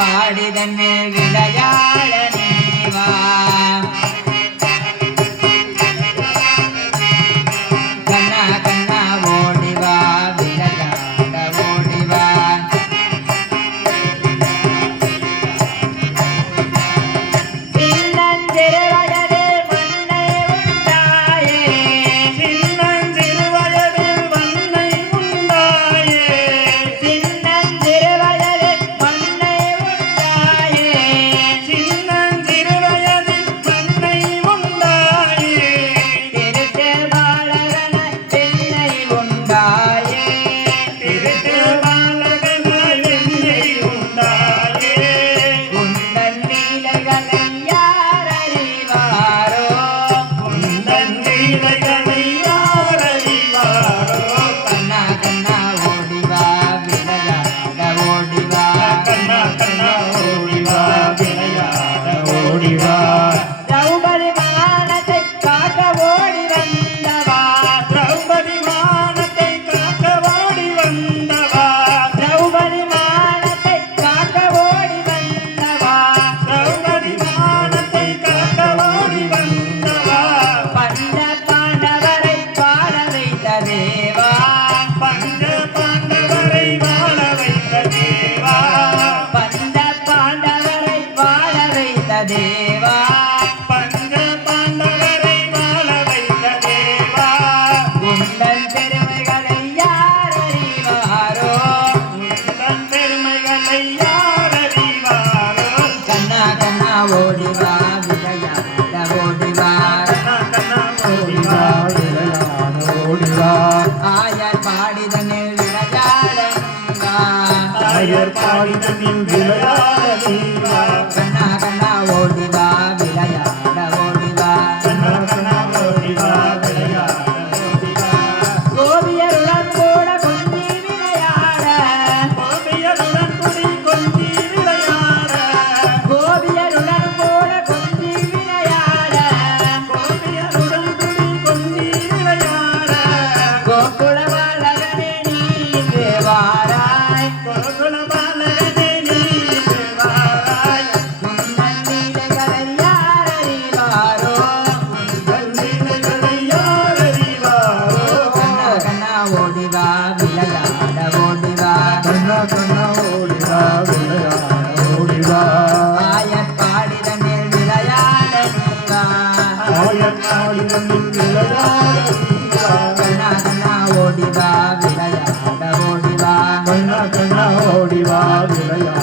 பாடிதன்மே விளையாட நீவா கண்ணா கண்ணா ஓடிவா விளையாட ஓடிவா சின்னஞ்சிறு வயதில் மண்ணை உண்டாயே சின்னஞ்சிறு வயதில் மண்ணை உண்டாயே சின்னஞ்சிறு வயதில் மண்ணை உண்டாயே சின்னஞ்சிறு வயதில் மண்ணை உண்டாயே திருட்டு பாலகன என்னை உண்டாயே திருட்டு பாலகன என்னை உண்டாயே உந்தன் லீலைகளை யார் அறிவாரோ உந்தன் லீலைகளை யார் அறிவாரோ கண்ணா கண்ணா ஓடிவா விளையாட ஓடிவா கண்ணா கண்ணா ஓடிவா விளையாட ஓடிவா திரௌபதி மானத்தை காக்க ஓடி வந்தவா திரௌபதி மானத்தை காக்க ஓடி வந்தவா திரௌபதி மானத்தை காக்க ஓடி வந்தவா திரௌபதி மானத்தை காக்க ஓடி வந்தவா பஞ்ச பாண்டவரை பாட வைத்த தேவா பஞ்ச பாண்டவரை வாழ வைத்த தேவா பஞ்ச பாண்டவரை வாழ வைத்த தேவா பஞ்ச பாண்டவரை வாழ வைத்த தேவா உந்தன் பெருமைகளை யார் அறிவாரோ உந்தன் பெருமைகளை யார் அறிவாரோ கண்ணா கண்ணா ஓடிவா விளையாட ஓடிவா கண்ணா கண்ணா ஓடிவா விளையாட ஓடிவா ஆயர் பாடிதனில் விளையாடவா ஆயர் பாடிதனில் விளையாடவா கண்ணா கண்ணா ஓடிவா விளையாட ஓடிவா கண்ணா கண்ணா ஓடிவா விளையாட ஓடிவா கோபியருடன் கூட கொஞ்சி விளையாட கோபியருடன் துடி கொஞ்சி விளையாட கோபியருடன் கூட கொஞ்சி விளையாட கோபியருடன் துடி கொஞ்சி விளையாட கோகுல பாலகனே நீ வாராய் கோகுல பாலகனே நீ வாராய் உந்தன் லீலைகளை யார் அறிவாரோ உந்தன் லீலைகளை யார் அறிவாரோ கண்ணா கண்ணா ஓடிவா விளையாட ஓடிவா கண்ணா கண்ணா ஓடிவா விளையாட ஓடிவா ஆயர் பாடிதனில் விளையாட நீவா ஆயர் பாடிதனில் விளையாட நீவா கண்ணா கண்ணா ஓடிவா விளையாட ஓடிவா கண்ணா கண்ணா ஓடிவா விளையாட